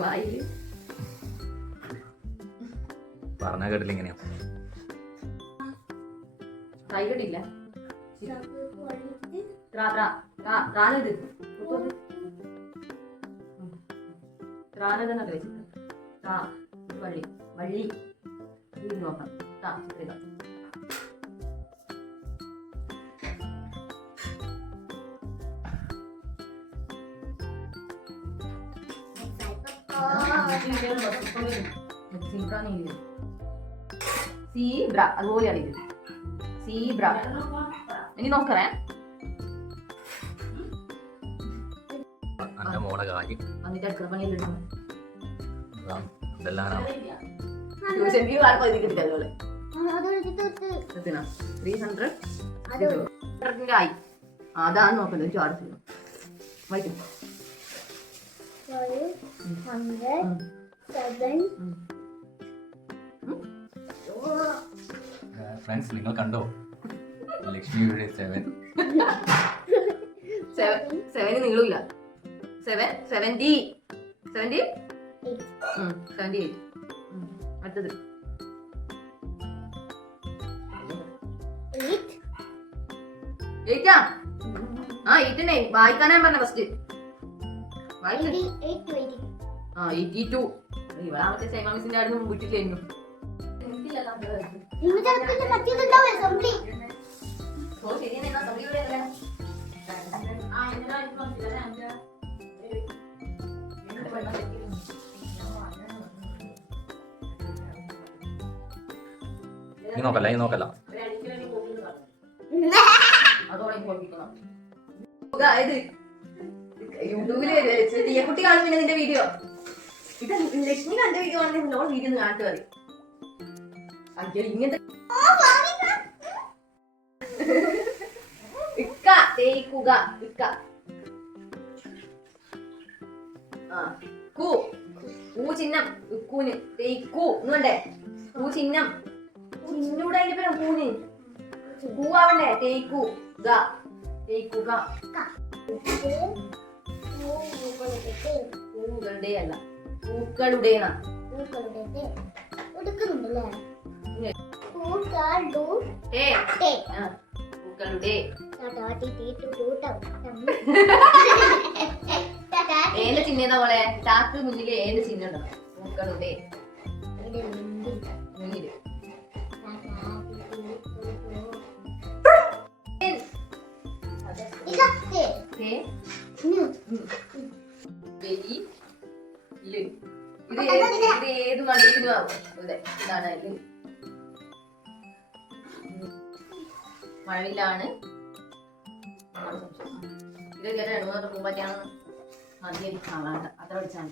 വായില് പറഞ്ഞ കേട്ടില്ല ഇങ്ങനെയാ കൈകടില്ല വള്ളി വള്ളി നോക്കാം സീബ്ര അതുപോലെയാണ് ഇത് സീബ്ര ഇനി നോക്കറേ എന്റെ മോളെ കാര്യം വന്നിട്ട് അടുക്കള പണിയെല്ലാം ഇതെല്ലാം ആയി അതാണ് നോക്കുന്നത് ചാർജ് വൈകും ഫ്രണ്ട്സ് നിങ്ങൾ കണ്ടോ ലക്ഷ്മിയുടെ 7 നീളൂല്ല 70 അടുത്തത് 8 ആ 8 വായിക്കാനാ പറഞ്ഞ ഫസ്റ്റ് 82 ഇവിടെ മറ്റേ സൈമ മിസ്സിന്റെ ആയിരുന്നു വീട്ടിലായിരുന്നു ഈ നോക്കല്ല യൂട്യൂബില് കുട്ടി കാണും നിന്റെ വീഡിയോ ഇത് ലക്ഷ്മി കണ്ട വീഡിയോ ആണെങ്കിൽ നോട് വീഡിയോ കാണിച്ചു മതി അയ്യോ ഇങ്ങനത്തെ ഇക്ക തേക്കുക ഇക്ക കൂ ചിഹ്നം ഉക്കൂന് തേക്കൂ എന്നുണ്ടേ കൂ ചിഹ്നം ചിന്നൂടെ അതിന്റെ പേര് കൂന് പൂവാവണ്ടേ തേക്കൂ തേക്കുക പൂക്കളുടെ അല്ല പൂക്കളുടെ ഏന്റെ ചിഹ്നം പോലെ ചാക്ക് മുന്നില് ഏന്റെ ചിഹ്നം ഉണ്ടോ പൂക്കളുടെ മുന്നില് ഇത് ഏത് മണ്ഡലത്തിനും ആവും ഇതാണ് മഴയിലാണ് ഇത് 2-3 പൂമ്പറ്റാണ് മതിയായിരിക്കും അത്ര പഠിച്ചാൽ